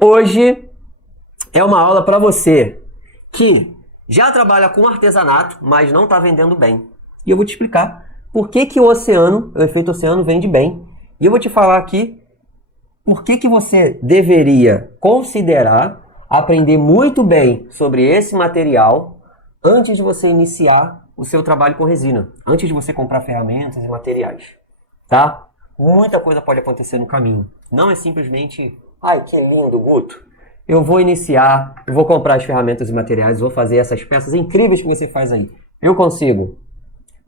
Hoje é uma aula para você que já trabalha com artesanato, mas não está vendendo bem. E eu vou te explicar por que que o efeito oceano vende bem. E eu vou te falar aqui por que que você deveria considerar aprender muito bem sobre esse material antes de você iniciar o seu trabalho com resina, antes de você comprar ferramentas e materiais, tá? Muita coisa pode acontecer no caminho. Não é simplesmente, ai, que lindo, Guto. Eu vou iniciar, eu vou comprar as ferramentas e materiais, vou fazer essas peças incríveis que você faz aí. Eu consigo.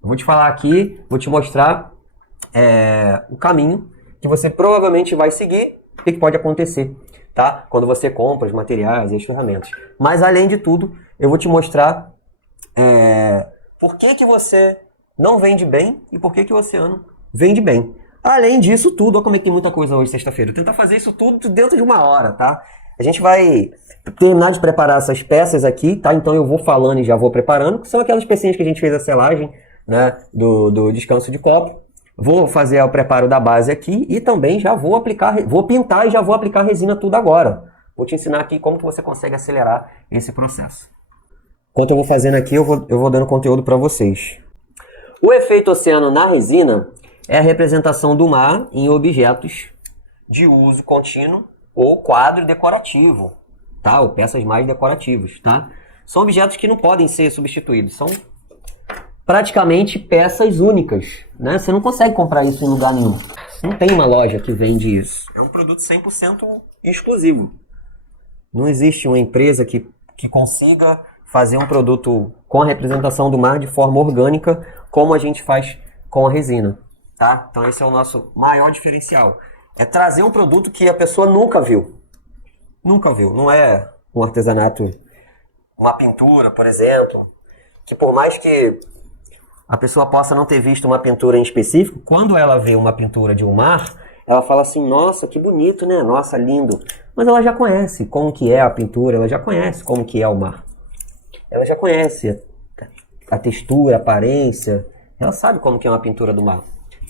Eu vou te falar aqui, vou te mostrar o caminho que você provavelmente vai seguir e que pode acontecer, tá? Quando você compra os materiais e as ferramentas. Mas, além de tudo, eu vou te mostrar por que que você não vende bem e por que que o oceano vende bem. Além disso tudo, olha como é que tem muita coisa hoje, sexta-feira. Eu vou tentar fazer isso tudo dentro de uma hora, tá? A gente vai terminar de preparar essas peças aqui, tá? Então eu vou falando e já vou preparando, que são aquelas pecinhas que a gente fez a selagem, né? Do descanso de copo. Vou fazer o preparo da base aqui e também já vou aplicar, vou pintar e já vou aplicar resina tudo agora. Vou te ensinar aqui como que você consegue acelerar esse processo. Enquanto eu vou fazendo aqui, eu vou dando conteúdo para vocês. O efeito oceano na resina é a representação do mar em objetos de uso contínuo ou quadro decorativo, tá? Ou peças mais decorativas, tá? São objetos que não podem ser substituídos, são praticamente peças únicas, né? Você não consegue comprar isso em lugar nenhum. Não tem uma loja que vende isso. É um produto 100% exclusivo. Não existe uma empresa que consiga fazer um produto com a representação do mar de forma orgânica, como a gente faz com a resina, tá? Então esse é o nosso maior diferencial. É trazer um produto que a pessoa nunca viu. Nunca viu. Não é um artesanato, uma pintura, por exemplo, que por mais que a pessoa possa não ter visto uma pintura em específico, quando ela vê uma pintura de um mar, ela fala assim, nossa, que bonito, né? Nossa, lindo. Mas ela já conhece como que é a pintura, ela já conhece como que é o mar. Ela já conhece a textura, a aparência, ela sabe como que é uma pintura do mar.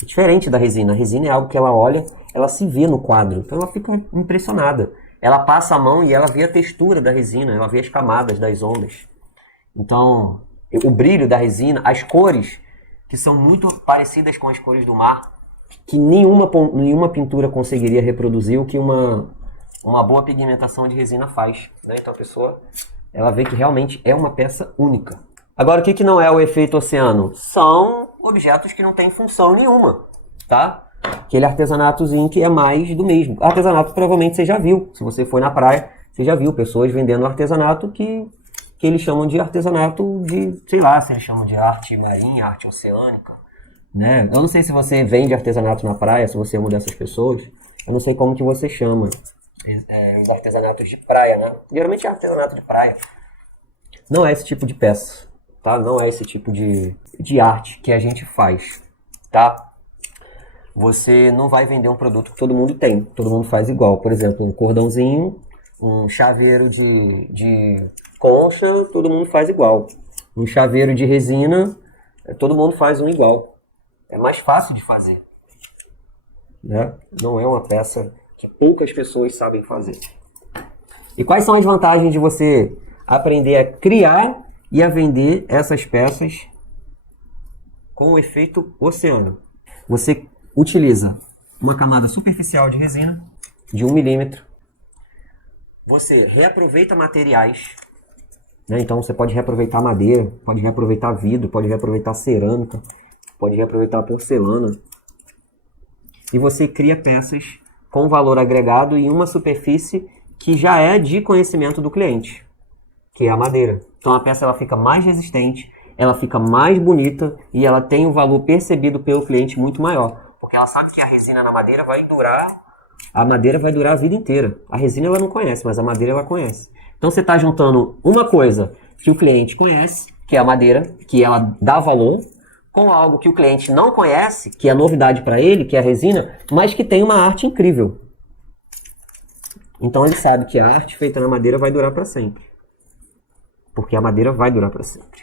É diferente da resina. A resina é algo que ela olha, ela se vê no quadro, então ela fica impressionada. Ela passa a mão e ela vê a textura da resina, ela vê as camadas das ondas. Então, o brilho da resina, as cores, que são muito parecidas com as cores do mar, que nenhuma pintura conseguiria reproduzir o que uma boa pigmentação de resina faz, né? Então a pessoa, ela vê que realmente é uma peça única. Agora, o que não é o efeito oceano? São objetos que não têm função nenhuma, tá? Aquele artesanatozinho que é mais do mesmo. Artesanato provavelmente você já viu. Se você foi na praia, você já viu pessoas vendendo artesanato que eles chamam de artesanato de, sei lá, se eles chamam de arte marinha, arte oceânica, né? Eu não sei se você vende artesanato na praia, se você é uma dessas pessoas. Eu não sei como que você chama os artesanatos de praia, né? Geralmente é artesanato de praia. Não é esse tipo de peça, tá? Não é esse tipo de arte que a gente faz, tá? Você não vai vender um produto que todo mundo tem, todo mundo faz igual. Por exemplo, um cordãozinho, um chaveiro de concha, todo mundo faz igual. Um chaveiro de resina, todo mundo faz um igual. É mais fácil de fazer, né? Não é uma peça que poucas pessoas sabem fazer. E quais são as vantagens de você aprender a criar e a vender essas peças com o efeito oceano? Você utiliza uma camada superficial de resina de 1 milímetro. Você reaproveita materiais, né? Então você pode reaproveitar madeira, pode reaproveitar vidro, pode reaproveitar cerâmica, pode reaproveitar porcelana. E você cria peças com valor agregado em uma superfície que já é de conhecimento do cliente, que é a madeira. Então a peça ela fica mais resistente, ela fica mais bonita e ela tem um valor percebido pelo cliente muito maior. Porque ela sabe que a resina na madeira vai durar, a madeira vai durar a vida inteira. A resina ela não conhece, mas a madeira ela conhece. Então você está juntando uma coisa que o cliente conhece, que é a madeira, que ela dá valor, com algo que o cliente não conhece, que é novidade para ele, que é a resina, mas que tem uma arte incrível. Então ele sabe que a arte feita na madeira vai durar para sempre. Porque a madeira vai durar para sempre.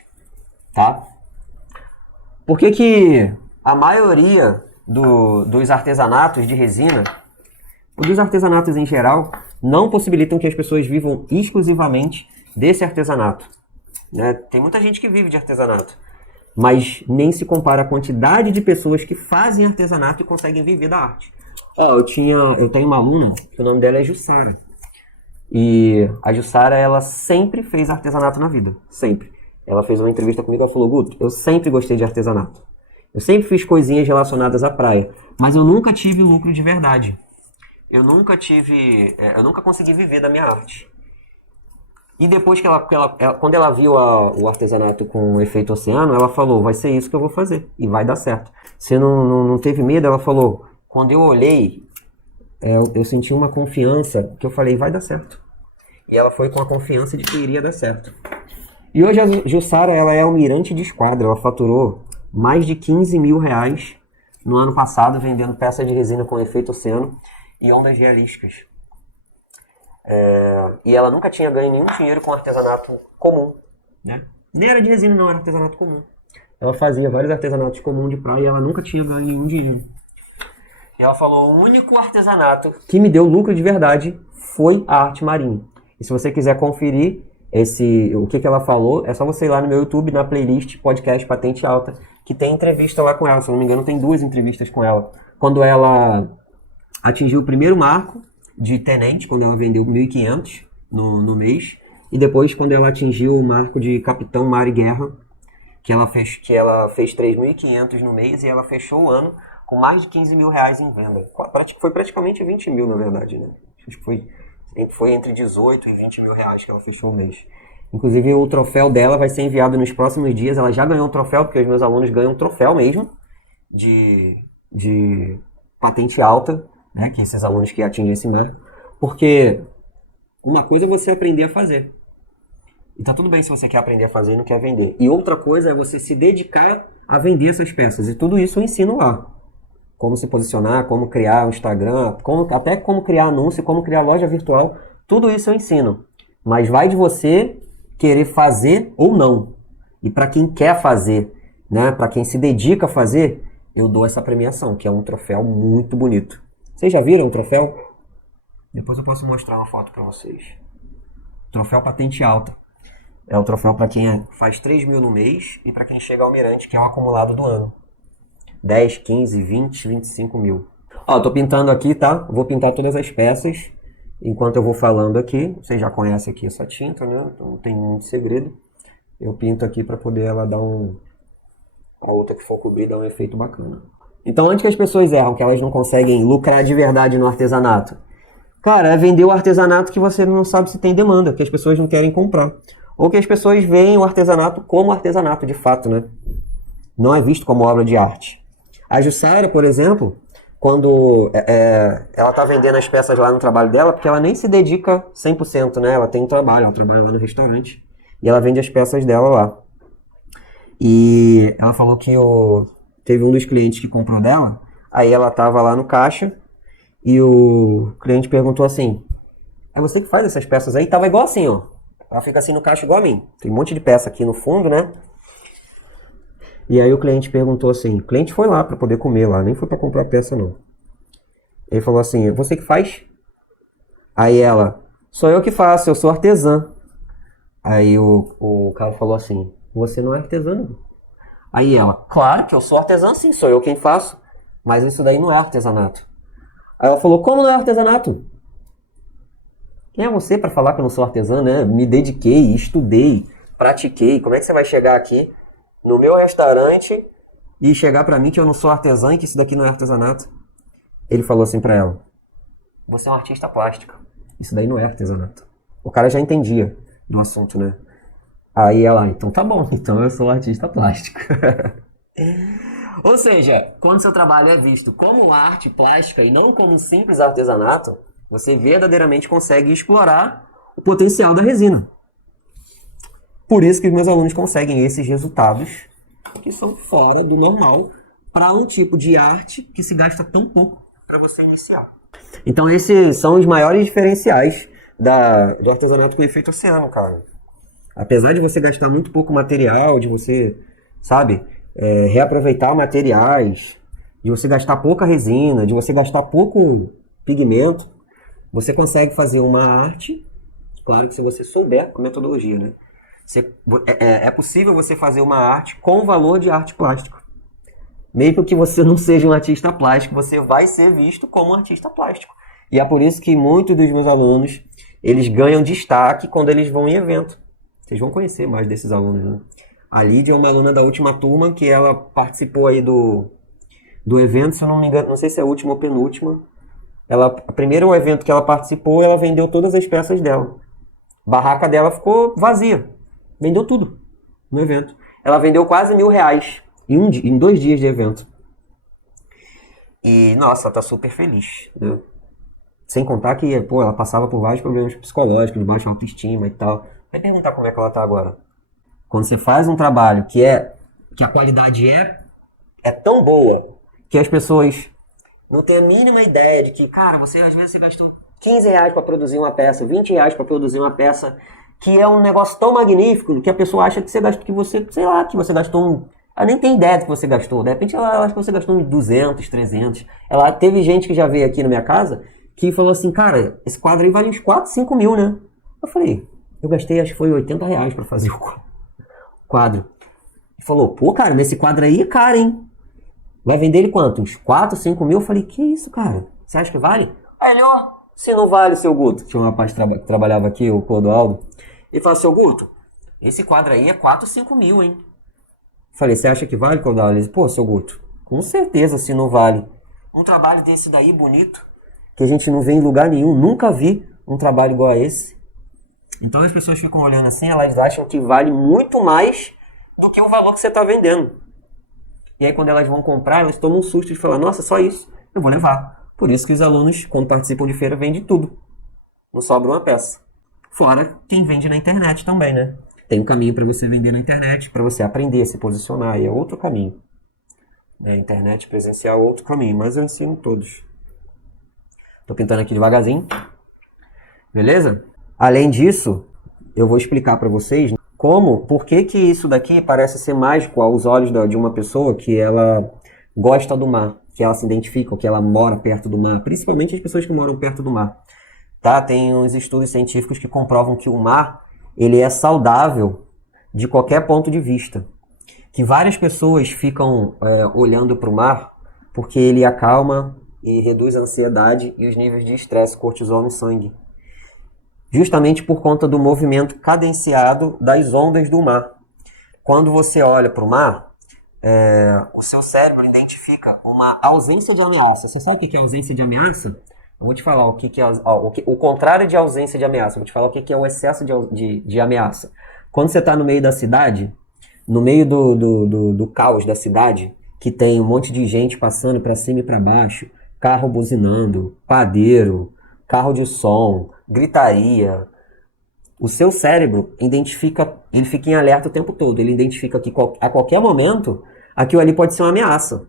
Tá? Por que a maioria dos artesanatos de resina, dos artesanatos em geral, não possibilitam que as pessoas vivam exclusivamente desse artesanato. Né? Tem muita gente que vive de artesanato, mas nem se compara a quantidade de pessoas que fazem artesanato e conseguem viver da arte. Eu tenho uma aluna, que o nome dela é Jussara. E a Jussara, ela sempre fez artesanato na vida, sempre. Ela fez uma entrevista comigo, ela falou, Guto, eu sempre gostei de artesanato. Eu sempre fiz coisinhas relacionadas à praia, mas eu nunca tive lucro de verdade. Eu nunca consegui viver da minha arte. E depois quando ela viu o artesanato com efeito oceano, ela falou, vai ser isso que eu vou fazer, e vai dar certo. Você não teve medo? Ela falou, quando eu olhei, eu senti uma confiança, que eu falei, vai dar certo. E ela foi com a confiança de que iria dar certo. E hoje a Jussara, ela é almirante de esquadra, ela faturou mais de 15 mil reais no ano passado, vendendo peças de resina com efeito oceano e ondas realísticas. E ela nunca tinha ganho nenhum dinheiro com artesanato comum, né? Nem era de resina, não, era artesanato comum. Ela fazia vários artesanatos comuns de praia e ela nunca tinha ganho nenhum dinheiro. E ela falou, o único artesanato que me deu lucro de verdade foi a arte marinha. E se você quiser conferir o que ela falou, é só você ir lá no meu YouTube, na playlist Podcast Patente Alta, que tem entrevista lá com ela. Se eu não me engano, tem 2 entrevistas com ela. Quando ela atingiu o primeiro marco de tenente, quando ela vendeu 1.500 no mês, e depois quando ela atingiu o marco de capitão mar e guerra, que ela fez 3.500 no mês, e ela fechou o ano com mais de 15 mil reais em venda. Foi praticamente 20 mil, na verdade, né? Acho que foi entre 18 e 20 mil reais que ela fechou o mês. Inclusive, o troféu dela vai ser enviado nos próximos dias. Ela já ganhou um troféu, porque os meus alunos ganham um troféu mesmo, de patente alta, né? Que esses alunos que atingem esse marco. Porque uma coisa é você aprender a fazer. E tá tudo bem se você quer aprender a fazer e não quer vender. E outra coisa é você se dedicar a vender essas peças. E tudo isso eu ensino lá. Como se posicionar, como criar um Instagram, até como criar anúncio, como criar loja virtual. Tudo isso eu ensino. Mas vai de você querer fazer ou não. E para quem quer fazer, né, para quem se dedica a fazer, eu dou essa premiação, que é um troféu muito bonito. Vocês já viram o troféu? Depois eu posso mostrar uma foto para vocês. Troféu patente alta. É o troféu para quem faz 3 mil no mês e para quem chega ao almirante, que é o acumulado do ano. 10, 15, 20, 25 mil. Tô pintando aqui, tá? Vou pintar todas as peças enquanto eu vou falando aqui. Vocês já conhecem aqui essa tinta, né? Então não tem muito segredo. Eu pinto aqui para poder ela dar a outra que for cobrir, dar um efeito bacana. Então, antes que as pessoas erram, que elas não conseguem lucrar de verdade no artesanato, cara, é vender o artesanato que você não sabe se tem demanda, que as pessoas não querem comprar. Ou que as pessoas veem o artesanato como artesanato de fato, né? Não é visto como obra de arte. A Jussara, por exemplo, quando ela está vendendo as peças lá no trabalho dela, porque ela nem se dedica 100%, né? Ela tem um trabalho, ela trabalha lá no restaurante e ela vende as peças dela lá. E ela falou que teve um dos clientes que comprou dela, aí ela estava lá no caixa e o cliente perguntou assim, é você que faz essas peças aí? Tava igual assim, ó. Ela fica assim no caixa igual a mim. Tem um monte de peça aqui no fundo, né? E aí o cliente perguntou assim, o cliente foi lá para poder comer lá, nem foi para comprar peça não. Ele falou assim, você que faz? Aí ela, sou eu que faço, eu sou artesã. Aí o cara falou assim, você não é artesã não. Aí ela, claro que eu sou artesã sim, sou eu quem faço, mas isso daí não é artesanato. Aí ela falou, como não é artesanato? Quem é você para falar que eu não sou artesã, né? Me dediquei, estudei, pratiquei, como é que você vai chegar aqui no meu restaurante e chegar pra mim que eu não sou artesã e que isso daqui não é artesanato? Ele falou assim pra ela, você é um artista plástico, isso daí não é artesanato. O cara já entendia do assunto, né? Aí ela, então tá bom, então eu sou artista plástico. Ou seja, quando seu trabalho é visto como arte plástica e não como um simples artesanato, você verdadeiramente consegue explorar o potencial da resina. Por isso que os meus alunos conseguem esses resultados que são fora do normal para um tipo de arte que se gasta tão pouco para você iniciar. Então esses são os maiores diferenciais do artesanato com efeito oceano, cara. Apesar de você gastar muito pouco material, de você, sabe, reaproveitar materiais, de você gastar pouca resina, de você gastar pouco pigmento, Você consegue fazer uma arte, claro que se você souber com metodologia, né? É possível você fazer uma arte com valor de arte plástica. Mesmo que você não seja um artista plástico, você vai ser visto como um artista plástico. E é por isso que muitos dos meus alunos, eles ganham destaque quando eles vão em evento. Vocês vão conhecer mais desses alunos, né? A Lídia é uma aluna da última turma que ela participou aí do evento, se eu não me engano, não sei se é a última ou penúltima. Primeiro evento que ela participou, ela vendeu todas as peças dela. A barraca dela ficou vazia. Vendeu tudo no evento. Ela vendeu quase R$1.000 em 2 dias de evento. E, nossa, ela tá super feliz, né? Sem contar que, pô, ela passava por vários problemas psicológicos, de baixa autoestima e tal. Vai perguntar como é que ela tá agora. Quando você faz um trabalho que a qualidade é tão boa que as pessoas não têm a mínima ideia de que, cara, às vezes você gastou R$15 para produzir uma peça, R$20 para produzir uma peça, que é um negócio tão magnífico que a pessoa acha que você gastou, que você gastou ela nem tem ideia do que você gastou. De repente ela acha que você gastou uns 200, 300. Teve gente que já veio aqui na minha casa que falou assim, cara, esse quadro aí vale uns 4, 5 mil, né? Eu falei, eu gastei, acho que foi R$80 para fazer o quadro. Ele falou, pô, cara, mas esse quadro aí é caro, hein? Vai vender ele quanto? Uns 4, 5 mil? Eu falei, que isso, cara? Você acha que vale? Aí ele, ó, se não vale, seu Guto. Tinha um rapaz que trabalhava aqui, o Clodoaldo. Ele falou, seu Guto, esse quadro aí é 4, 5 mil, hein? Eu falei, você acha que vale, Clodoaldo? Ele disse, pô, seu Guto, com certeza se não vale. Um trabalho desse daí, bonito, que a gente não vê em lugar nenhum. Nunca vi um trabalho igual a esse. Então as pessoas ficam olhando assim, elas acham que vale muito mais do que o valor que você está vendendo. E aí quando elas vão comprar, elas tomam um susto de falar, nossa, só isso, eu vou levar. Por isso que os alunos, quando participam de feira, vendem tudo. Não sobra uma peça. Fora quem vende na internet também, né? Tem um caminho para você vender na internet, para você aprender a se posicionar, e é outro caminho. Internet presencial é outro caminho, mas eu ensino todos. Tô pintando aqui devagarzinho. Beleza? Além disso, eu vou explicar para vocês por que isso daqui parece ser mágico aos olhos de uma pessoa que ela gosta do mar, que ela se identifica, que ela mora perto do mar, principalmente as pessoas que moram perto do mar. Tá? Tem uns estudos científicos que comprovam que o mar ele é saudável de qualquer ponto de vista. Que várias pessoas ficam olhando para o mar porque ele acalma e reduz a ansiedade e os níveis de estresse, cortisol no sangue. Justamente por conta do movimento cadenciado das ondas do mar. Quando você olha para o mar, o seu cérebro identifica uma ausência de ameaça. Você sabe o que é ausência de ameaça? Eu vou te falar o que é o contrário de ausência de ameaça. Eu vou te falar o que é o excesso de ameaça. Quando você está no meio da cidade, no meio do caos da cidade, que tem um monte de gente passando para cima e para baixo, carro buzinando, padeiro, carro de som, gritaria. O seu cérebro ele fica em alerta o tempo todo. Ele identifica que a qualquer momento aquilo ali pode ser uma ameaça.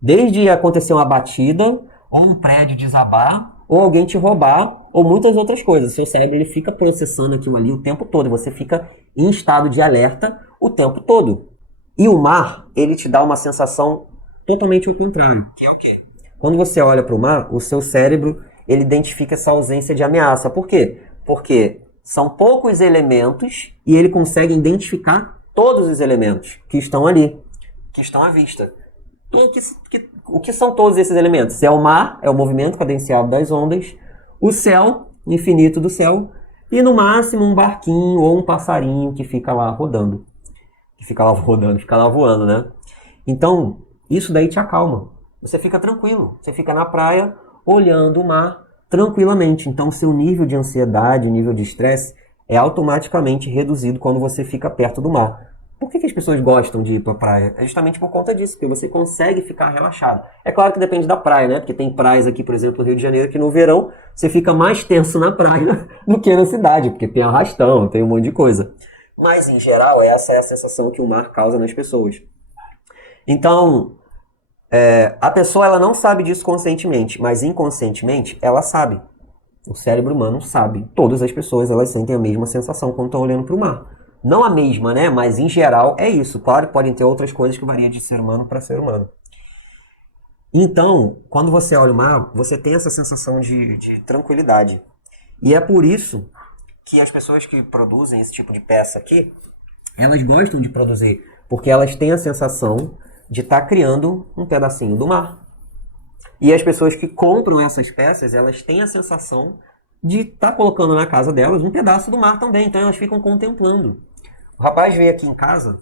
Desde acontecer uma batida, ou um prédio desabar, ou alguém te roubar, ou muitas outras coisas. O seu cérebro ele fica processando aquilo ali o tempo todo. Você fica em estado de alerta o tempo todo. E o mar, ele te dá uma sensação totalmente ao contrário. Que é o quê? Quando você olha para o mar, o seu cérebro ele identifica essa ausência de ameaça. Por quê? Porque são poucos elementos e ele consegue identificar todos os elementos que estão ali, que estão à vista. O que são todos esses elementos? É o mar, é o movimento cadenciado das ondas, o céu, o infinito do céu, e no máximo um barquinho ou um passarinho que fica lá rodando. Fica lá voando, né? Então, isso daí te acalma. Você fica tranquilo, você fica na praia olhando o mar tranquilamente. Então, seu nível de ansiedade, nível de estresse é automaticamente reduzido quando você fica perto do mar. Por que as pessoas gostam de ir para a praia? É justamente por conta disso, porque você consegue ficar relaxado. É claro que depende da praia, né? Porque tem praias aqui, por exemplo, no Rio de Janeiro, que no verão você fica mais tenso na praia do que na cidade, porque tem arrastão, tem um monte de coisa. Mas, em geral, essa é a sensação que o mar causa nas pessoas. Então, a pessoa ela não sabe disso conscientemente, mas inconscientemente ela sabe. O cérebro humano sabe. Todas as pessoas elas sentem a mesma sensação quando estão olhando para o mar. Não a mesma, né? Mas em geral é isso. Claro que podem ter outras coisas que variam de ser humano para ser humano. Então, quando você olha o mar, você tem essa sensação de tranquilidade. E é por isso que as pessoas que produzem esse tipo de peça aqui, elas gostam de produzir, porque elas têm a sensação de estar criando um pedacinho do mar. E as pessoas que compram essas peças, elas têm a sensação de estar colocando na casa delas um pedaço do mar também. Então elas ficam contemplando. O rapaz veio aqui em casa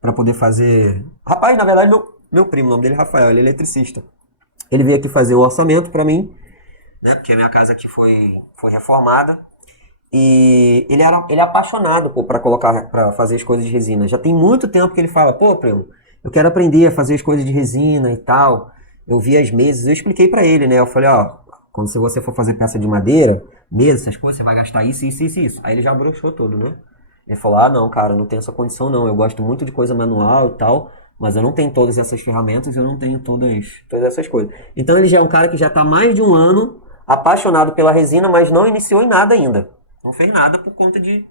para poder fazer... Rapaz, na verdade, meu primo, o nome dele é Rafael, ele é eletricista. Ele veio aqui fazer o orçamento para mim, né? Porque a minha casa aqui foi reformada. E ele é apaixonado para fazer as coisas de resina. Já tem muito tempo que ele fala, pô, primo, eu quero aprender a fazer as coisas de resina e tal. Eu vi as mesas, eu expliquei pra ele, né? Eu falei, ó, quando você for fazer peça de madeira, mesa, essas coisas, você vai gastar isso, isso, isso, isso. Aí ele já broxou todo, né? Ele falou, ah, não, cara, eu não tenho essa condição não. Eu gosto muito de coisa manual e tal, mas eu não tenho todas essas ferramentas, eu não tenho todas essas coisas. Então ele já é um cara que já tá há mais de um ano apaixonado pela resina, mas não iniciou em nada ainda. Não fez nada por conta de,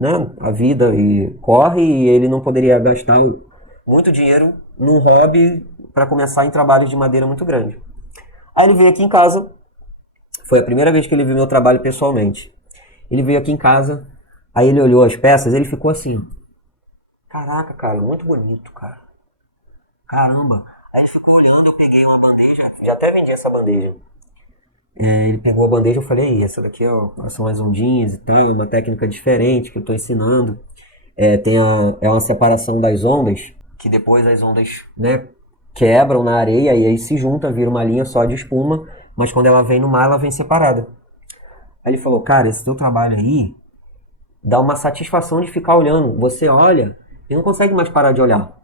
né, a vida e corre e ele não poderia gastar muito dinheiro num hobby para começar em trabalhos de madeira muito grande. Aí ele veio aqui em casa, foi a primeira vez que ele viu meu trabalho pessoalmente. Ele veio aqui em casa, aí ele olhou as peças, ele ficou assim, caraca, cara, muito bonito, cara. Caramba. Aí ele ficou olhando, eu peguei uma bandeja, já até vendi essa bandeja. Ele pegou a bandeja, eu falei, essa daqui ó, são as ondinhas e tal, é uma técnica diferente que eu estou ensinando. É uma separação das ondas, que depois as ondas, né, quebram na areia e aí se junta, vira uma linha só de espuma, mas quando ela vem no mar, ela vem separada. Aí ele falou, cara, esse teu trabalho aí dá uma satisfação de ficar olhando. Você olha e não consegue mais parar de olhar.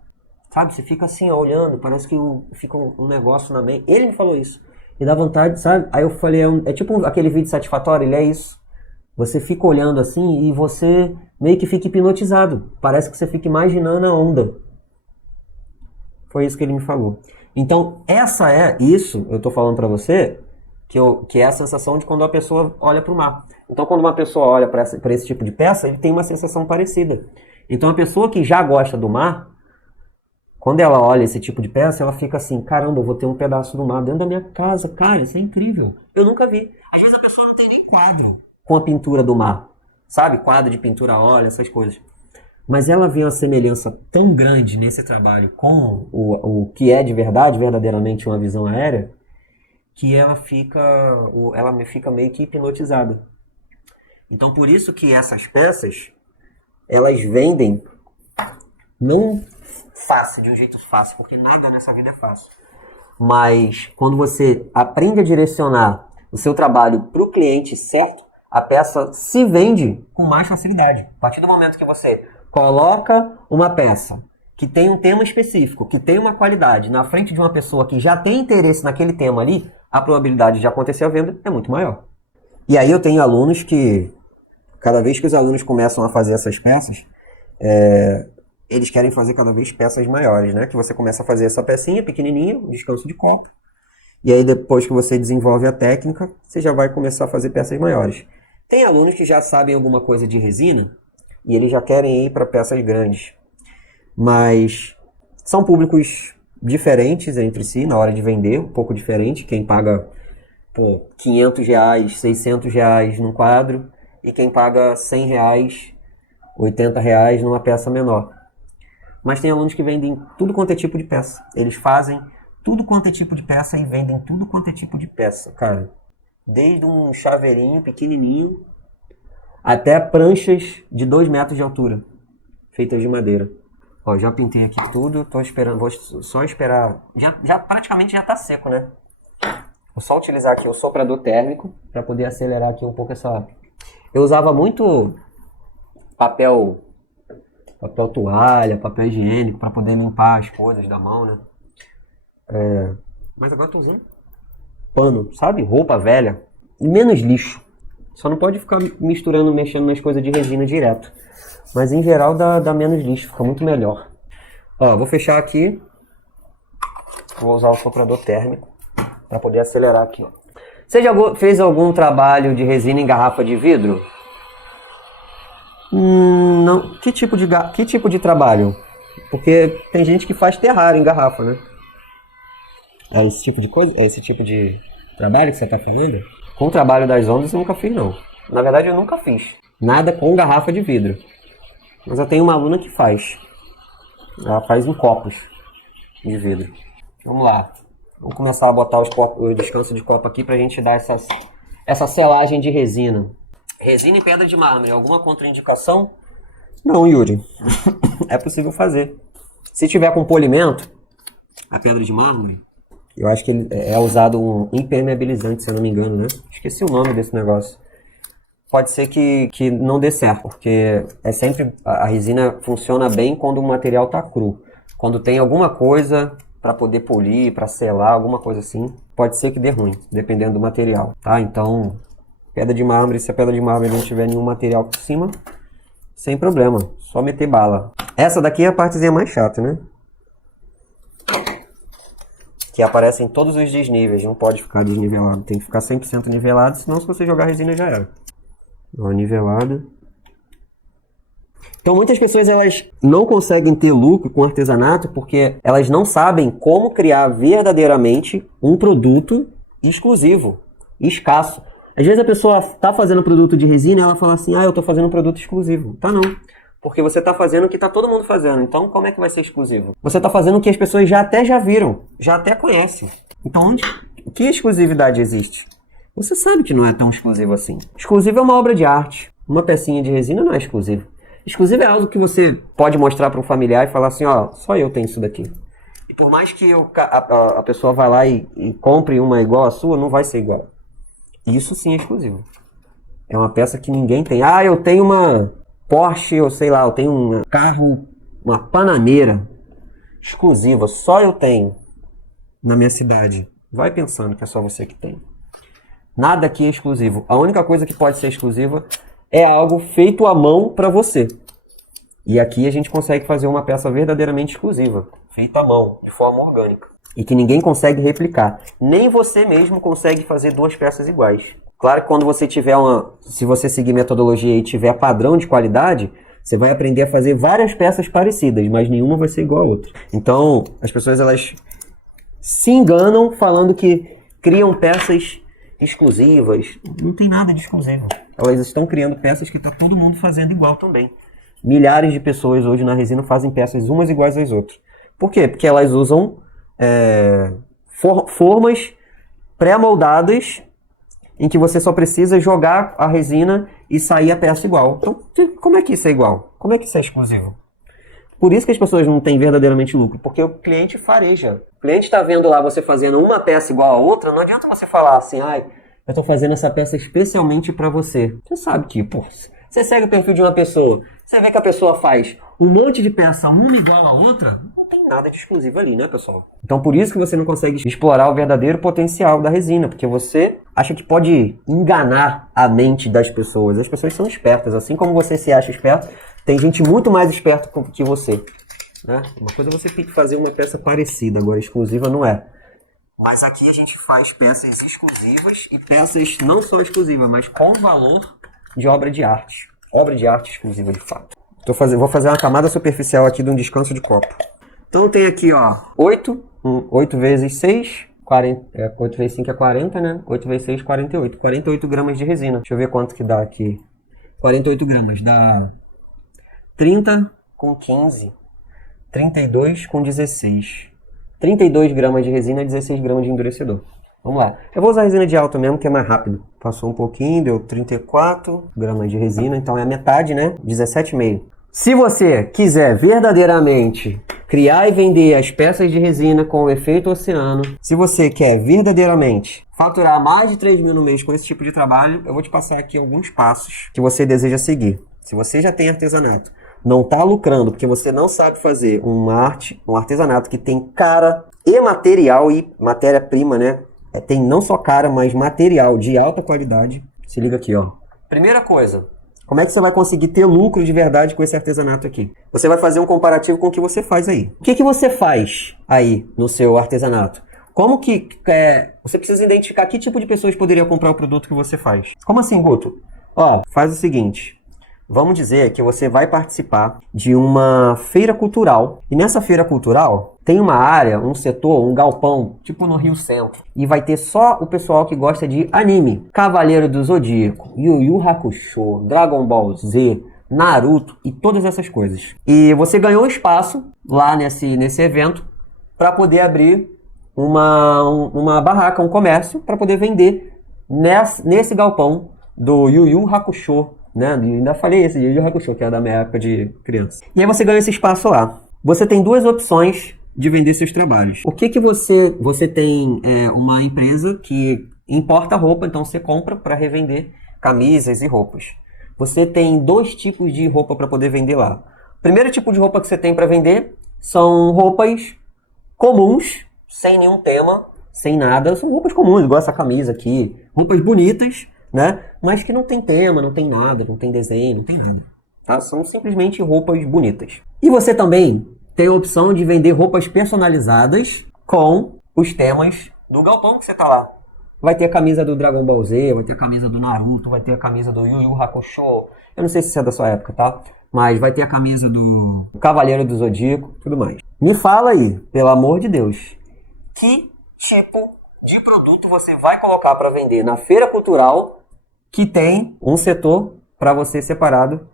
Sabe, você fica assim, ó, olhando, parece que fica um negócio na mente. Ele me falou isso. E dá vontade, sabe? Aí eu falei, é tipo aquele vídeo satisfatório, ele é isso. Você fica olhando assim e você meio que fica hipnotizado. Parece que você fica imaginando a onda. Foi isso que ele me falou. Então, eu tô falando pra você, que é a sensação de quando a pessoa olha pro mar. Então, quando uma pessoa olha pra esse tipo de peça, ele tem uma sensação parecida. Então, a pessoa que já gosta do mar, quando ela olha esse tipo de peça, ela fica assim, caramba, eu vou ter um pedaço do mar dentro da minha casa. Cara, isso é incrível. Eu nunca vi. Às vezes a pessoa não tem nem quadro com a pintura do mar. Sabe? Quadro de pintura a óleo, essas coisas. Mas ela vê uma semelhança tão grande nesse trabalho com o que é de verdade, verdadeiramente uma visão aérea, que ela fica meio que hipnotizada. Então por isso que essas peças, elas vendem não fácil, de um jeito fácil, porque nada nessa vida é fácil. Mas quando você aprende a direcionar o seu trabalho para o cliente certo, a peça se vende com mais facilidade. A partir do momento que você coloca uma peça que tem um tema específico, que tem uma qualidade, na frente de uma pessoa que já tem interesse naquele tema ali, a probabilidade de acontecer a venda é muito maior. E aí eu tenho alunos que, cada vez que os alunos começam a fazer essas peças, eles querem fazer cada vez peças maiores, né? Que você começa a fazer essa pecinha pequenininha, um descanso de copo, e aí depois que você desenvolve a técnica, você já vai começar a fazer peças maiores. Tem alunos que já sabem alguma coisa de resina, e eles já querem ir para peças grandes. Mas são públicos diferentes entre si na hora de vender, um pouco diferente. Quem paga R$500, R$600 num quadro e quem paga R$100, R$80 numa peça menor. Mas tem alunos que vendem tudo quanto é tipo de peça. Eles fazem tudo quanto é tipo de peça e vendem tudo quanto é tipo de peça, cara. Desde um chaveirinho pequenininho até pranchas de 2 metros de altura, feitas de madeira. Ó, já pintei aqui tudo, tô esperando, vou só esperar. Já praticamente já tá seco, né? Vou só utilizar aqui o soprador térmico para poder acelerar aqui um pouco essa... Eu usava muito papel toalha, papel higiênico para poder limpar as coisas da mão, né? Mas agora eu tô usando pano, sabe? Roupa velha. E menos lixo. Só não pode ficar misturando, mexendo nas coisas de resina direto. Mas em geral dá menos lixo, fica muito melhor. Ó, vou fechar aqui. Vou usar o soprador térmico para poder acelerar aqui, ó. Você já fez algum trabalho de resina em garrafa de vidro? Não. Que tipo de trabalho? Porque tem gente que faz terrário em garrafa, né? É esse tipo de coisa? É esse tipo de trabalho que você está fazendo? Com o trabalho das ondas eu nunca fiz, não. Na verdade, eu nunca fiz. Nada com garrafa de vidro. Mas eu tenho uma aluna que faz. Ela faz em copos de vidro. Vamos lá. Vamos começar a botar o descanso de copo aqui pra gente dar essa selagem de resina. Resina e pedra de mármore. Alguma contraindicação? Não, Yuri. É possível fazer. Se tiver com polimento, a pedra de mármore, eu acho que ele é usado um impermeabilizante, se eu não me engano, né? Esqueci o nome desse negócio. Pode ser que não dê certo, porque é sempre a resina funciona bem quando o material está cru. Quando tem alguma coisa para poder polir, para selar, alguma coisa assim, pode ser que dê ruim, dependendo do material, tá? Então, pedra de mármore, se a pedra de mármore não tiver nenhum material por cima, sem problema, só meter bala. Essa daqui é a partezinha mais chata, né? Que aparece em todos os desníveis, não pode ficar desnivelado, tem que ficar 100% nivelado, senão se você jogar resina já era. Ó, nivelada. Então muitas pessoas elas não conseguem ter lucro com artesanato porque elas não sabem como criar verdadeiramente um produto exclusivo, escasso. Às vezes a pessoa está fazendo produto de resina e ela fala assim, eu estou fazendo um produto exclusivo. Tá não. Porque você está fazendo o que está todo mundo fazendo. Então como é que vai ser exclusivo? Você está fazendo o que as pessoas já viram, já até conhecem. Então que exclusividade existe? Você sabe que não é tão exclusivo assim. Exclusivo é uma obra de arte. Uma pecinha de resina não é exclusivo. Exclusivo é algo que você pode mostrar para um familiar e falar assim, só eu tenho isso daqui. E por mais que a pessoa vá lá e compre uma igual à sua, não vai ser igual. Isso sim é exclusivo. É uma peça que ninguém tem. Eu tenho uma Porsche, ou sei lá, eu tenho um carro, uma Panamera exclusiva, só eu tenho na minha cidade. Vai pensando que é só você que tem. Nada aqui é exclusivo. A única coisa que pode ser exclusiva é algo feito à mão para você. E aqui a gente consegue fazer uma peça verdadeiramente exclusiva, feita à mão, de forma orgânica. E que ninguém consegue replicar. Nem você mesmo consegue fazer duas peças iguais. Claro que quando você tiver se você seguir metodologia e tiver padrão de qualidade, você vai aprender a fazer várias peças parecidas, mas nenhuma vai ser igual a outra. Então, as pessoas elas se enganam falando que criam peças exclusivas. Não tem nada de exclusivo. Elas estão criando peças que está todo mundo fazendo igual também. Milhares de pessoas hoje na resina fazem peças umas iguais às outras. Por quê? Porque elas usam formas pré-moldadas em que você só precisa jogar a resina e sair a peça igual. Então, como é que isso é igual? Como é que isso é exclusivo? Por isso que as pessoas não têm verdadeiramente lucro, porque o cliente fareja. O cliente está vendo lá você fazendo uma peça igual a outra, não adianta você falar assim, eu estou fazendo essa peça especialmente para você. Você sabe que, você segue o perfil de uma pessoa, você vê que a pessoa faz um monte de peça, uma igual a outra, não tem nada de exclusivo ali, né, pessoal? Então por isso que você não consegue explorar o verdadeiro potencial da resina, porque você acha que pode enganar a mente das pessoas. As pessoas são espertas, assim como você se acha esperto, tem gente muito mais esperta que você. Né? Uma coisa é você fazer uma peça parecida, agora exclusiva não é. Mas aqui a gente faz peças exclusivas e peças não só exclusivas, mas com valor de obra de arte. Obra de arte exclusiva de fato. Vou fazer uma camada superficial aqui de um descanso de copo. Então tem aqui 8 vezes 6, 8 vezes 5 é 40, né? 8 vezes 6, 48. 48 gramas de resina. Deixa eu ver quanto que dá aqui. 48 gramas dá 30 com 15. 32 com 16. 32 gramas de resina e 16 gramas de endurecedor. Vamos lá. Eu vou usar resina de alta mesmo, que é mais rápido. Passou um pouquinho, deu 34 gramas de resina, então é a metade, né? 17,5. Se você quiser verdadeiramente criar e vender as peças de resina com o efeito oceano, se você quer verdadeiramente faturar mais de 3 mil no mês com esse tipo de trabalho, eu vou te passar aqui alguns passos que você deseja seguir. Se você já tem artesanato, não está lucrando porque você não sabe fazer um artesanato que tem cara e material e matéria-prima, né? Tem não só cara, mas material de alta qualidade. Se liga aqui, Primeira coisa, como é que você vai conseguir ter lucro de verdade com esse artesanato aqui? Você vai fazer um comparativo com o que você faz aí. O que você faz aí no seu artesanato? Como que você precisa identificar que tipo de pessoas poderiam comprar o produto que você faz? Como assim, Guto? Faz o seguinte. Vamos dizer que você vai participar de uma feira cultural. E nessa feira cultural tem uma área, um setor, um galpão, tipo no Rio Centro. E vai ter só o pessoal que gosta de anime. Cavaleiro do Zodíaco, Yu Yu Hakusho, Dragon Ball Z, Naruto e todas essas coisas. E você ganhou espaço lá nesse evento para poder abrir uma barraca, um comércio, para poder vender nesse galpão do Yu Yu Hakusho. Né? Ainda falei esse Yu Yu Hakusho, que é da minha época de criança. E aí você ganha esse espaço lá. Você tem duas opções de vender seus trabalhos. O que você tem uma empresa que importa roupa, então você compra para revender camisas e roupas. Você tem dois tipos de roupa para poder vender lá. O primeiro tipo de roupa que você tem para vender são roupas comuns, sem nenhum tema, sem nada. São roupas comuns, igual essa camisa aqui. Roupas bonitas, né? Mas que não tem tema, não tem nada, não tem desenho, não tem nada. Tá? São simplesmente roupas bonitas. E você também tem a opção de vender roupas personalizadas com os temas do galpão que você tá lá. Vai ter a camisa do Dragon Ball Z, vai ter a camisa do Naruto, vai ter a camisa do Yu Yu Hakusho. Eu não sei se isso é da sua época, tá? Mas vai ter a camisa do Cavaleiro do Zodíaco, tudo mais. Me fala aí, pelo amor de Deus, que tipo de produto você vai colocar para vender na feira cultural que tem um setor para você separado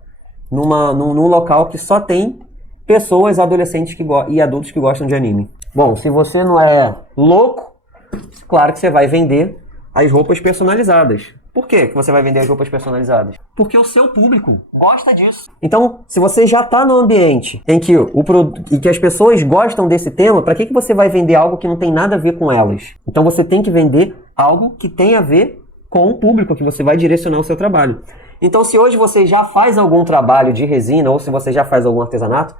num local que só tem pessoas, adolescentes e adultos que gostam de anime. Bom, se você não é louco, claro que você vai vender as roupas personalizadas. Por que você vai vender as roupas personalizadas? Porque o seu público gosta disso. Então, se você já está no ambiente em que, as pessoas gostam desse tema, para que você vai vender algo que não tem nada a ver com elas? Então, você tem que vender algo que tem a ver com o público que você vai direcionar o seu trabalho. Então, se hoje você já faz algum trabalho de resina ou se você já faz algum artesanato,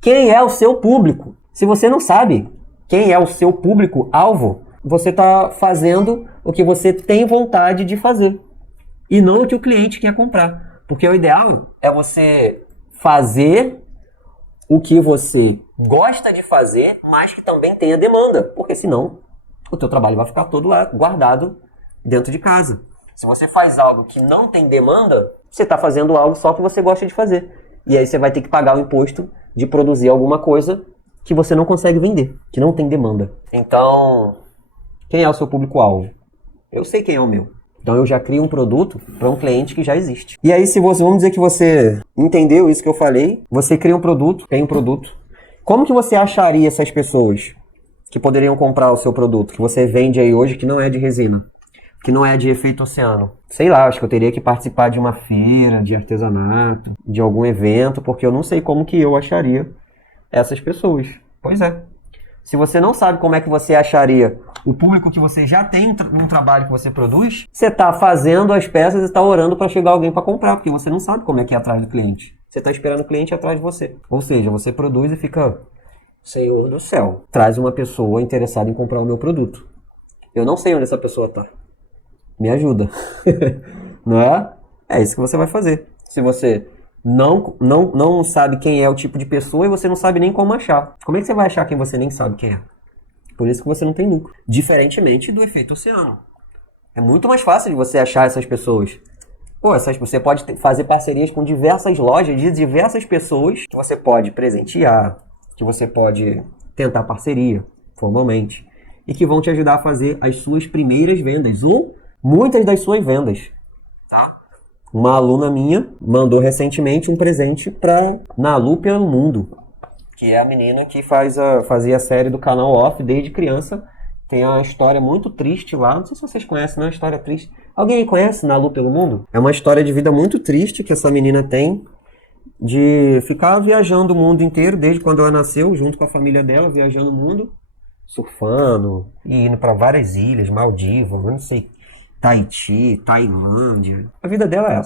quem é o seu público? Se você não sabe quem é o seu público-alvo, você está fazendo o que você tem vontade de fazer e não o que o cliente quer comprar. Porque o ideal é você fazer o que você gosta de fazer, mas que também tenha demanda. Porque senão o teu trabalho vai ficar todo lá guardado dentro de casa. Se você faz algo que não tem demanda, você está fazendo algo só que você gosta de fazer. E aí você vai ter que pagar o imposto de produzir alguma coisa que você não consegue vender, que não tem demanda. Então, quem é o seu público-alvo? Eu sei quem é o meu. Então eu já crio um produto para um cliente que já existe. E aí, vamos dizer que você entendeu isso que eu falei, você cria um produto, tem um produto. Como que você acharia essas pessoas que poderiam comprar o seu produto, que você vende aí hoje, que não é de resina, que não é de efeito oceano? Sei lá, acho que eu teria que participar de uma feira, de artesanato, de algum evento, porque eu não sei como que eu acharia essas pessoas. Pois é. Se você não sabe como é que você acharia o público que você já tem num trabalho que você produz, você está fazendo as peças e está orando para chegar alguém para comprar, porque você não sabe como é que é atrás do cliente. Você está esperando o cliente atrás de você. Ou seja, você produz e fica, Senhor do céu, traz uma pessoa interessada em comprar o meu produto. Eu não sei onde essa pessoa está. Me ajuda. Não é? É isso que você vai fazer. Se você não sabe quem é o tipo de pessoa e você não sabe nem como achar. Como é que você vai achar quem você nem sabe quem é? Por isso que você não tem lucro. Diferentemente do efeito oceano. É muito mais fácil de você achar essas pessoas. Pô, você pode fazer parcerias com diversas lojas de diversas pessoas que você pode presentear, que você pode tentar parceria formalmente e que vão te ajudar a fazer as suas primeiras vendas ou muitas das suas vendas. Uma aluna minha mandou recentemente um presente para Nalu pelo Mundo, que é a menina que fazia a série do canal Off desde criança. Tem uma história muito triste lá, não sei se vocês conhecem, não é uma história triste. Alguém conhece Nalu pelo Mundo? É uma história de vida muito triste que essa menina tem, de ficar viajando o mundo inteiro desde quando ela nasceu, junto com a família dela, viajando o mundo, surfando, e indo para várias ilhas, Maldivas, eu não sei, Tahiti, Tailândia. A vida dela é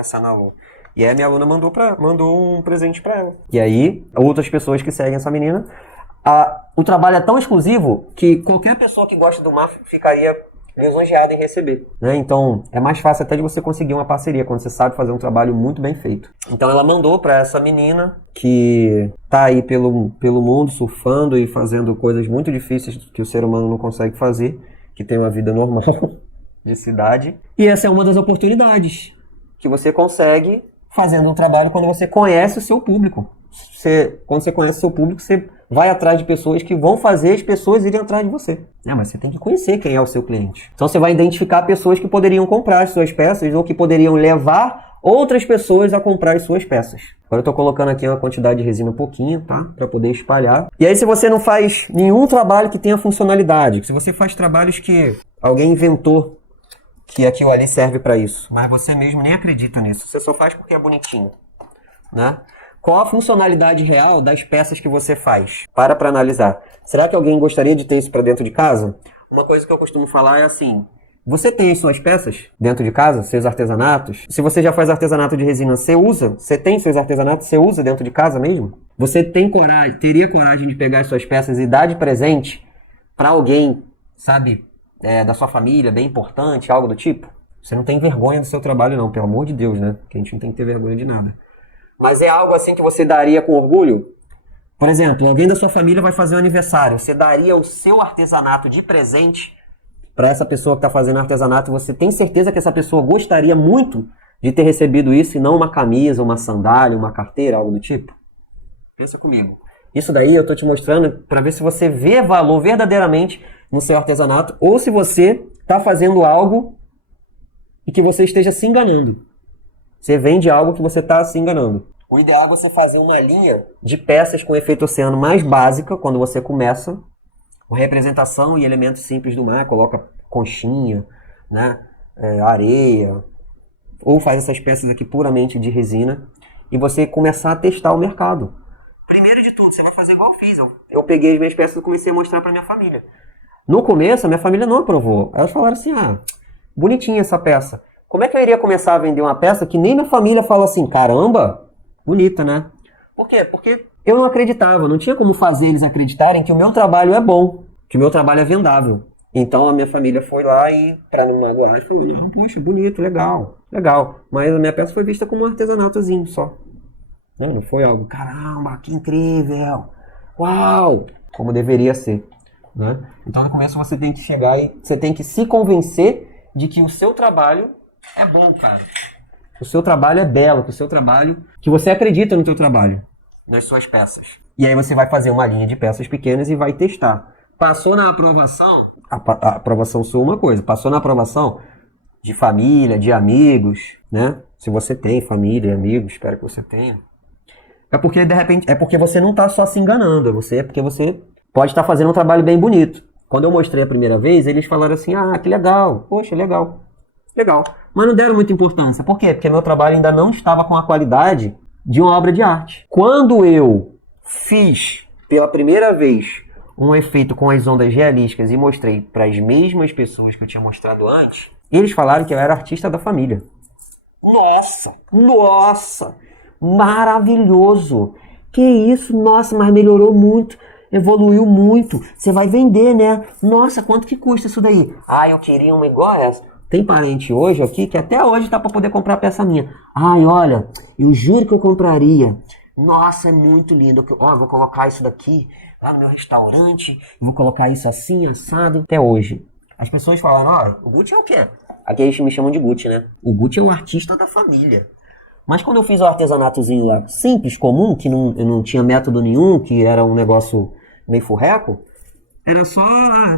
essa Nalu. E aí a minha aluna mandou um presente para ela. E aí, outras pessoas que seguem essa menina, o trabalho é tão exclusivo que qualquer pessoa que gosta do mar ficaria lisonjeada em receber, né? Então, é mais fácil até de você conseguir uma parceria quando você sabe fazer um trabalho muito bem feito. Então, ela mandou para essa menina que tá aí pelo mundo surfando e fazendo coisas muito difíceis que o ser humano não consegue fazer, que tem uma vida normal de cidade. E essa é uma das oportunidades que você consegue fazendo um trabalho quando você conhece o seu público. Quando você conhece o seu público, você vai atrás de pessoas que vão fazer as pessoas irem atrás de você. Mas você tem que conhecer quem é o seu cliente. Então você vai identificar pessoas que poderiam comprar as suas peças ou que poderiam levar outras pessoas a comprar as suas peças. Agora eu estou colocando aqui uma quantidade de resina um pouquinho, tá? Para poder espalhar. E aí se você não faz nenhum trabalho que tenha funcionalidade, se você faz trabalhos que alguém inventou que aquilo ali serve para isso, mas você mesmo nem acredita nisso, você só faz porque é bonitinho, né? Qual a funcionalidade real das peças que você faz? Para analisar. Será que alguém gostaria de ter isso para dentro de casa? Uma coisa que eu costumo falar é assim: você tem as suas peças dentro de casa, seus artesanatos? Se você já faz artesanato de resina, você usa? Você tem seus artesanatos, você usa dentro de casa mesmo? Você teria coragem de pegar as suas peças e dar de presente para alguém, sabe, da sua família, bem importante, algo do tipo? Você não tem vergonha do seu trabalho não, pelo amor de Deus, né? Porque a gente não tem que ter vergonha de nada. Mas é algo assim que você daria com orgulho? Por exemplo, alguém da sua família vai fazer um aniversário. Você daria o seu artesanato de presente para essa pessoa que está fazendo artesanato. Você tem certeza que essa pessoa gostaria muito de ter recebido isso e não uma camisa, uma sandália, uma carteira, algo do tipo? Pensa comigo. Isso daí eu estou te mostrando para ver se você vê valor verdadeiramente no seu artesanato ou se você está fazendo algo e que você esteja se enganando. Você vende algo que você está se enganando. O ideal é você fazer uma linha de peças com efeito oceano mais básica quando você começa, com representação e elementos simples do mar, coloca conchinha, né, areia, ou faz essas peças aqui puramente de resina, e você começar a testar o mercado. Primeiro de tudo, você vai fazer igual eu fiz. Eu peguei as minhas peças e comecei a mostrar para minha família. No começo, a minha família não aprovou. Elas falaram assim, bonitinha essa peça. Como é que eu iria começar a vender uma peça que nem minha família fala assim, caramba, bonita, né? Por quê? Porque eu não acreditava, não tinha como fazer eles acreditarem que o meu trabalho é bom, que o meu trabalho é vendável. Então a minha família foi lá e, para não magoar, falou, poxa, bonito, legal. Mas a minha peça foi vista como um artesanatozinho só. Não foi algo, caramba, que incrível, uau, como deveria ser. Né? Então no começo você tem que chegar e você tem que se convencer de que o seu trabalho é bom, cara. O seu trabalho é belo, que você acredita no teu trabalho, nas suas peças. E aí você vai fazer uma linha de peças pequenas e vai testar. Passou na aprovação, a aprovação sua é uma coisa, passou na aprovação de família, de amigos, né? Se você tem família e amigos, espero que você tenha. É porque, de repente, você não está só se enganando, é porque você pode estar fazendo um trabalho bem bonito. Quando eu mostrei a primeira vez, eles falaram assim, que legal, poxa, legal. Mas não deram muita importância. Por quê? Porque meu trabalho ainda não estava com a qualidade de uma obra de arte. Quando eu fiz pela primeira vez um efeito com as ondas realísticas e mostrei para as mesmas pessoas que eu tinha mostrado antes, eles falaram que eu era artista da família. Nossa, maravilhoso. Que isso, nossa, mas melhorou muito. Evoluiu muito. Você vai vender, né? Nossa, quanto que custa isso daí? Eu queria uma igual a essa. Tem parente hoje aqui que até hoje tá para poder comprar peça minha. Olha, eu juro que eu compraria. Nossa, é muito lindo. Eu vou colocar isso daqui lá no meu restaurante. Vou colocar isso assim, assado. Até hoje. As pessoas falam, o Gucci é o quê? Aqui eles me chamam de Gucci, né? O Gucci é um artista da família. Mas quando eu fiz o artesanatozinho lá, simples, comum, que eu não tinha método nenhum, que era um negócio meio furreco, era só,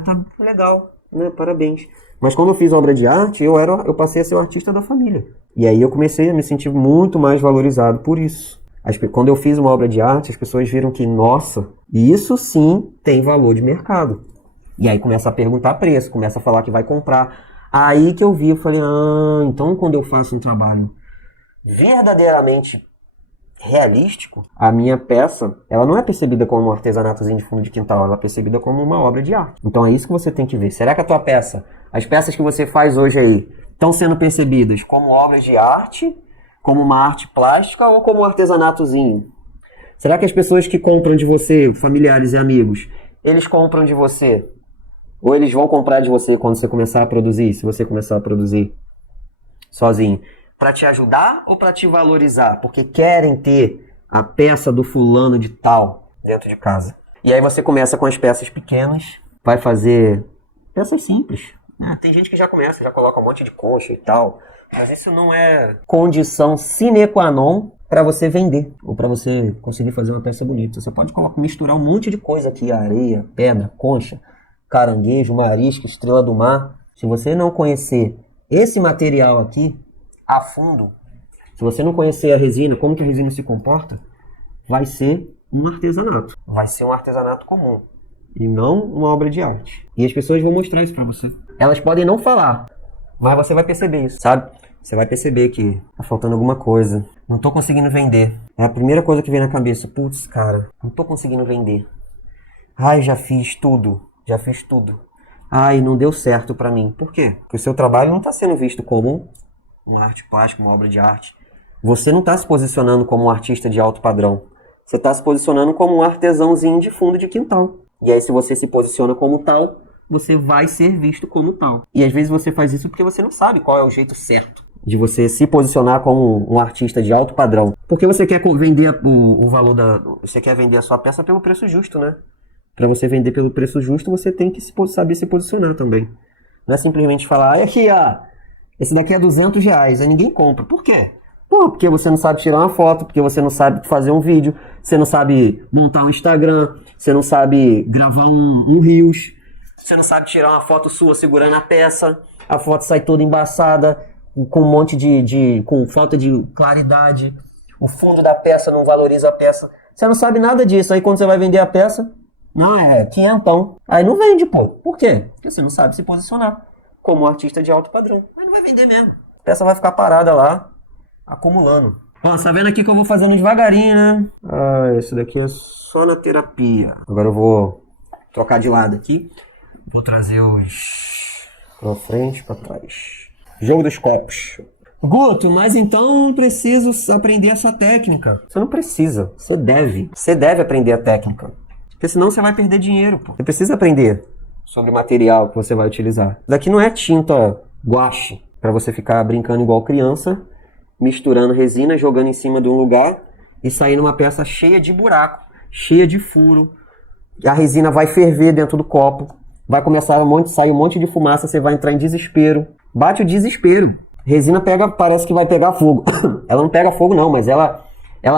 tá legal, né? Parabéns. Mas quando eu fiz obra de arte, eu passei a ser um artista da família. E aí eu comecei a me sentir muito mais valorizado por isso. Quando eu fiz uma obra de arte, as pessoas viram que, nossa, isso sim tem valor de mercado. E aí começa a perguntar preço, começa a falar que vai comprar. Aí que eu falei, então quando eu faço um trabalho verdadeiramente realístico, a minha peça, ela não é percebida como um artesanatozinho de fundo de quintal, ela é percebida como uma obra de arte. Então é isso que você tem que ver. Será que a tua peça, as peças que você faz hoje aí, estão sendo percebidas como obras de arte, como uma arte plástica ou como um artesanatozinho? Será que as pessoas que compram de você, familiares e amigos, eles compram de você? Ou eles vão comprar de você quando você começar a produzir, se você começar a produzir sozinho? Para te ajudar ou para te valorizar? Porque querem ter a peça do fulano de tal dentro de casa. E aí você começa com as peças pequenas, vai fazer peças simples. Tem gente que já começa, já coloca um monte de concha e tal, mas isso não é condição sine qua non para você vender, ou para você conseguir fazer uma peça bonita. Você pode misturar um monte de coisa aqui, areia, pedra, concha, caranguejo, marisco, estrela do mar. Se você não conhecer esse material aqui a fundo, se você não conhecer a resina, como que a resina se comporta, vai ser um artesanato. Vai ser um artesanato comum e não uma obra de arte. E as pessoas vão mostrar isso pra você. Elas podem não falar, mas você vai perceber isso, sabe? Você vai perceber que tá faltando alguma coisa. Não tô conseguindo vender. É a primeira coisa que vem na cabeça. Putz, cara, não tô conseguindo vender. Ai, já fiz tudo. Ai, não deu certo pra mim. Por quê? Porque o seu trabalho não tá sendo visto como uma arte plástica, uma obra de arte. Você não tá se posicionando como um artista de alto padrão. Você tá se posicionando como um artesãozinho de fundo de quintal. E aí, se você se posiciona como tal, você vai ser visto como tal. E às vezes você faz isso porque você não sabe qual é o jeito certo de você se posicionar como um artista de alto padrão. Porque você quer vender o valor você quer vender a sua peça pelo preço justo, né? Para você vender pelo preço justo, você tem que saber se posicionar também. Não é simplesmente falar, aqui, esse daqui é R$200, aí ninguém compra. Por quê? Porque você não sabe tirar uma foto, porque você não sabe fazer um vídeo, você não sabe montar um Instagram, você não sabe gravar um Reels, você não sabe tirar uma foto sua segurando a peça, a foto sai toda embaçada, com um monte com falta de claridade, o fundo da peça não valoriza a peça. Você não sabe nada disso, aí quando você vai vender a peça, não é quinhentão. Aí não vende, pô. Por quê? Porque você não sabe se posicionar como um artista de alto padrão. Aí não vai vender mesmo. A peça vai ficar parada lá, acumulando. Ó, tá vendo aqui que eu vou fazendo devagarinho, né? Esse daqui é só na terapia. Agora eu vou trocar de lado aqui. Vou trazer os pra frente, pra trás. Jogo dos copos. Guto, mas então eu preciso aprender a sua técnica. Você não precisa, você deve. Você deve aprender a técnica. Porque senão você vai perder dinheiro, pô. Você precisa aprender sobre o material que você vai utilizar. Isso daqui não é tinta guache pra você ficar brincando igual criança, misturando resina, jogando em cima de um lugar e saindo uma peça cheia de buraco, cheia de furo. A resina vai ferver dentro do copo, vai começar sair um monte de fumaça, você vai entrar em desespero. Bate o desespero. Resina parece que vai pegar fogo. Ela não pega fogo não, mas ela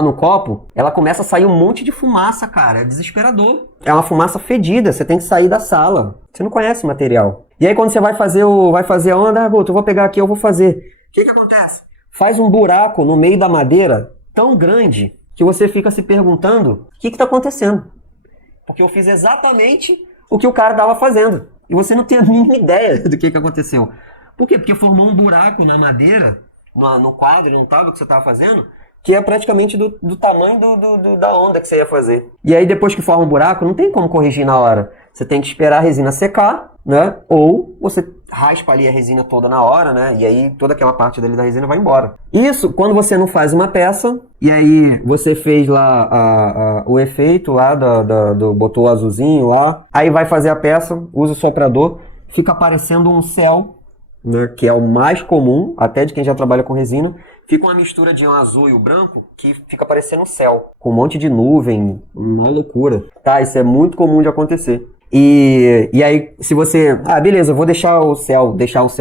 no copo, ela começa a sair um monte de fumaça, cara. É desesperador. É uma fumaça fedida, você tem que sair da sala. Você não conhece o material. E aí quando você vai fazer a onda, Guto, eu vou pegar aqui, eu vou fazer. O que acontece? Faz um buraco no meio da madeira tão grande que você fica se perguntando o que está acontecendo. Porque eu fiz exatamente o que o cara estava fazendo. E você não tem a mínima ideia do que aconteceu. Por quê? Porque formou um buraco na madeira, no quadro, no tábua que você estava fazendo, que é praticamente do tamanho da onda que você ia fazer. E aí depois que forma um buraco, não tem como corrigir na hora. Você tem que esperar a resina secar, né? Ou você raspa ali a resina toda na hora, né? E aí toda aquela parte dali da resina vai embora. Isso quando você não faz uma peça, e aí você fez lá o efeito lá, botou o azulzinho lá, aí vai fazer a peça, usa o soprador, fica aparecendo um céu, né? Que é o mais comum, até de quem já trabalha com resina. Fica uma mistura de um azul e o branco que fica parecendo um céu, com um monte de nuvem, uma loucura. Tá, isso é muito comum de acontecer. E aí, se você... beleza, eu vou deixar o céu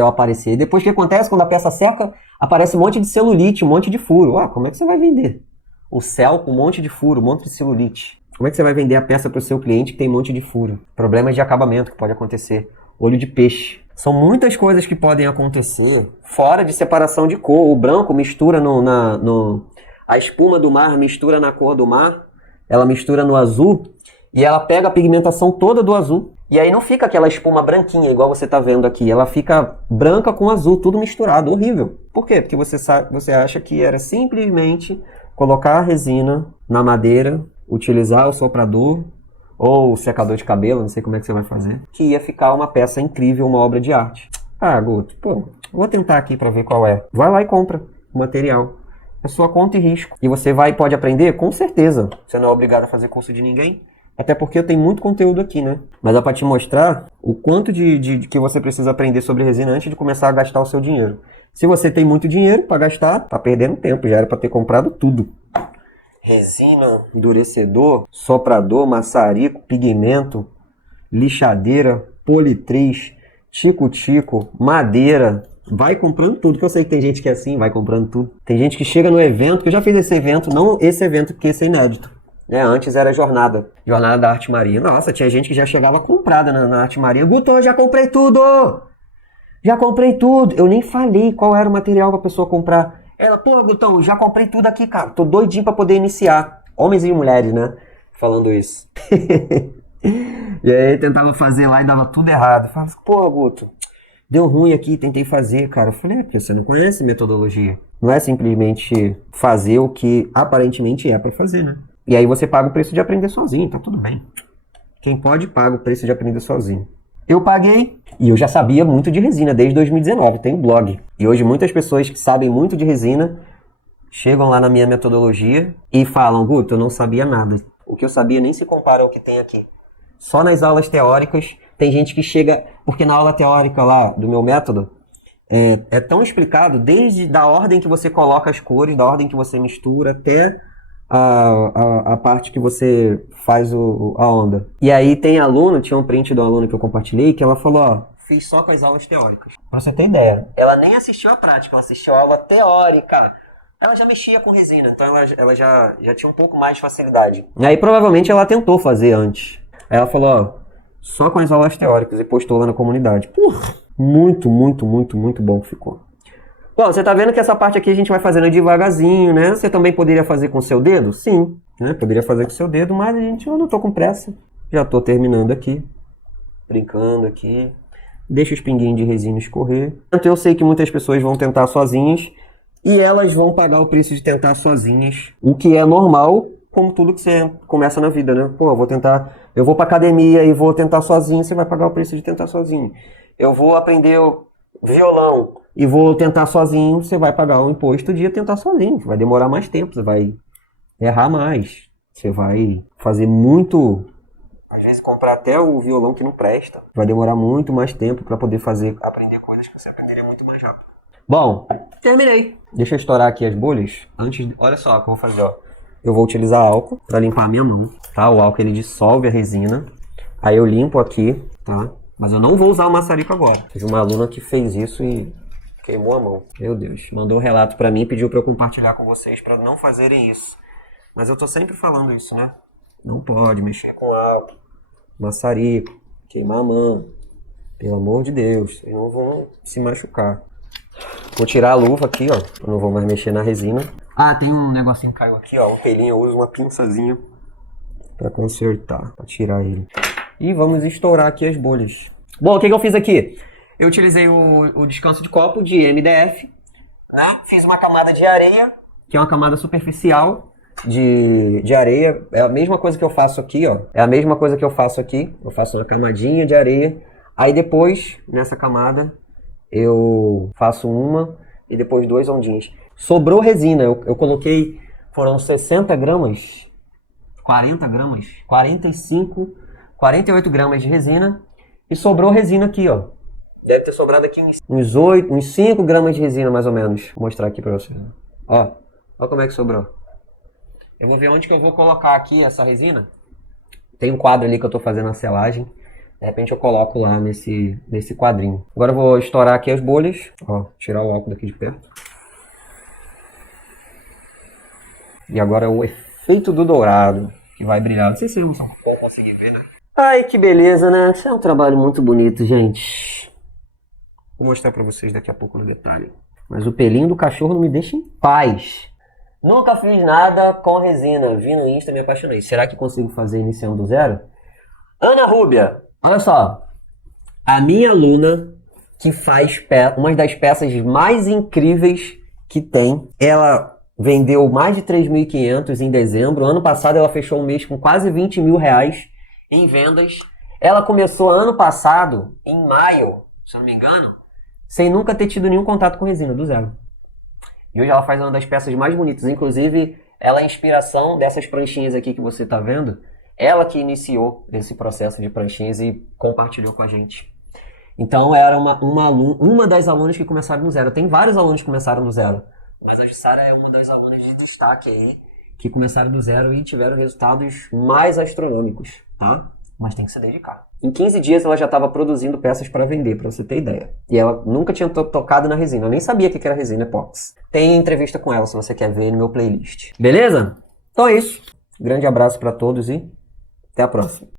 aparecer. Depois o que acontece? Quando a peça seca, aparece um monte de celulite, um monte de furo. Como é que você vai vender? O céu com um monte de furo, um monte de celulite. Como é que você vai vender a peça para o seu cliente que tem um monte de furo? Problemas de acabamento que pode acontecer. Olho de peixe. São muitas coisas que podem acontecer fora de separação de cor. O branco mistura a espuma do mar mistura na cor do mar, ela mistura no azul e ela pega a pigmentação toda do azul. E aí não fica aquela espuma branquinha igual você está vendo aqui. Ela fica branca com azul, tudo misturado, horrível. Por quê? Porque você acha que era simplesmente colocar a resina na madeira, utilizar o soprador ou o secador de cabelo, não sei como é que você vai fazer, que ia ficar uma peça incrível, uma obra de arte. Guto, vou tentar aqui para ver qual é. Vai lá e compra o material. É sua conta e risco. E você pode aprender? Com certeza. Você não é obrigado a fazer curso de ninguém. Até porque eu tenho muito conteúdo aqui, né? Mas é para te mostrar o quanto de que você precisa aprender sobre resina antes de começar a gastar o seu dinheiro. Se você tem muito dinheiro para gastar, tá perdendo tempo. Já era para ter comprado tudo. Resina, endurecedor, soprador, maçarico, pigmento, lixadeira, politriz, tico-tico, madeira. Vai comprando tudo, que eu sei que tem gente que é assim, vai comprando tudo. Tem gente que chega no evento, que eu já fiz esse evento, não esse evento, porque esse é inédito. Antes era jornada da Arte Maria. Nossa, tinha gente que já chegava comprada na Arte Maria. Guto, já comprei tudo! Já comprei tudo! Eu nem falei qual era o material pra pessoa comprar. Ela, pô, Gutão, já comprei tudo aqui, cara. Tô doidinho pra poder iniciar. Homens e mulheres, né? Falando isso. E aí tentava fazer lá e dava tudo errado. Falava, pô, Guto, deu ruim aqui, tentei fazer, cara. Eu falei, porque você não conhece metodologia. Não é simplesmente fazer o que aparentemente é pra fazer, né? E aí você paga o preço de aprender sozinho, tá tudo bem. Quem pode, paga o preço de aprender sozinho. Eu paguei e eu já sabia muito de resina desde 2019, tenho blog. E hoje muitas pessoas que sabem muito de resina chegam lá na minha metodologia e falam, Guto, eu não sabia nada. O que eu sabia nem se compara ao que tem aqui. Só nas aulas teóricas tem gente que chega, porque na aula teórica lá do meu método, é tão explicado, desde da ordem que você coloca as cores, da ordem que você mistura, até a parte que você faz a onda. E aí tem aluno, tinha um print do aluno que eu compartilhei, que ela falou, ó, fiz só com as aulas teóricas. Pra você ter ideia, ela nem assistiu a prática, ela assistiu a aula teórica. Ela já mexia com resina, então ela já tinha um pouco mais de facilidade. E aí provavelmente ela tentou fazer antes. Aí ela falou, ó, só com as aulas teóricas e postou lá na comunidade. Porra, muito, muito, muito, muito bom que ficou. Bom, você tá vendo que essa parte aqui a gente vai fazendo devagarzinho, né? Você também poderia fazer com o seu dedo? Sim, né? Poderia fazer com o seu dedo, mas eu não tô com pressa. Já tô terminando aqui, brincando aqui. Deixa os pinguinhos de resina escorrer. Eu sei que muitas pessoas vão tentar sozinhas e elas vão pagar o preço de tentar sozinhas, o que é normal, como tudo que você começa na vida, né? Pô, eu vou pra academia e vou tentar sozinho, você vai pagar o preço de tentar sozinho. Eu vou aprender violão e vou tentar sozinho, você vai pagar o imposto de tentar sozinho. Vai demorar mais tempo, você vai errar mais. Você vai fazer muito, às vezes comprar até o violão que não presta. Vai demorar muito mais tempo para poder aprender coisas que você aprenderia muito mais rápido. Bom, terminei. Deixa eu estourar aqui as bolhas. Olha só o que eu vou fazer, ó. Eu vou utilizar álcool para limpar a minha mão, tá? O álcool ele dissolve a resina. Aí eu limpo aqui, tá? Mas eu não vou usar o maçarico agora. Teve uma aluna que fez isso e queimou a mão. Meu Deus. Mandou um relato pra mim e pediu pra eu compartilhar com vocês pra não fazerem isso. Mas eu tô sempre falando isso, né? Não pode mexer com álcool, maçarico, queimar a mão. Pelo amor de Deus. Vocês não vão se machucar. Vou tirar a luva aqui, ó. Eu não vou mais mexer na resina. Ah, tem um negocinho que caiu aqui, ó. Um pelinho. Eu uso uma pinçazinha pra consertar, pra tirar ele. E vamos estourar aqui as bolhas. Bom, o que eu fiz aqui? Eu utilizei o descanso de copo de MDF, né? Fiz uma camada de areia, que é uma camada superficial de areia. É a mesma coisa que eu faço aqui, ó. É a mesma coisa que eu faço aqui. Eu faço uma camadinha de areia. Aí depois, nessa camada, eu faço uma e depois 2 ondinhos. Sobrou resina. Eu coloquei, foram 60 gramas, 40 gramas, 45, 48 gramas de resina. E sobrou resina aqui, ó. Deve ter sobrado aqui uns 5 gramas de resina, mais ou menos. Vou mostrar aqui pra vocês. Ó como é que sobrou. Eu vou ver onde que eu vou colocar aqui essa resina. Tem um quadro ali que eu tô fazendo a selagem. De repente eu coloco lá nesse quadrinho. Agora eu vou estourar aqui as bolhas. Ó, tirar o álcool daqui de perto. E agora o efeito do dourado, que vai brilhar. Não sei se vocês vão conseguir ver, né? Ai, que beleza, né? Isso é um trabalho muito bonito, gente. Vou mostrar pra vocês daqui a pouco no detalhe. Mas o pelinho do cachorro não me deixa em paz. Nunca fiz nada com resina. Vi no Insta e me apaixonei. Será que consigo fazer iniciando do zero? Ana Rúbia, olha só. A minha aluna, que faz uma das peças mais incríveis que tem. Ela vendeu mais de 3.500 em dezembro. Ano passado ela fechou um mês com quase 20 mil reais em vendas. Ela começou ano passado, em maio, se eu não me engano, sem nunca ter tido nenhum contato com resina, do zero. E hoje ela faz uma das peças mais bonitas. Inclusive, ela é a inspiração dessas pranchinhas aqui que você está vendo. Ela que iniciou esse processo de pranchinhas e compartilhou com a gente. Então, era uma das alunas que começaram no zero. Tem vários alunos que começaram no zero. Mas a Jussara é uma das alunas de destaque aí, que começaram do zero e tiveram resultados mais astronômicos, tá? mas tem que se dedicar. Em 15 dias ela já estava produzindo peças para vender, para você ter ideia. E ela nunca tinha tocado na resina. Eu nem sabia o que era resina epóxi. Tem entrevista com ela, se você quer ver no meu playlist. Beleza? Então é isso. Grande abraço para todos e até a próxima.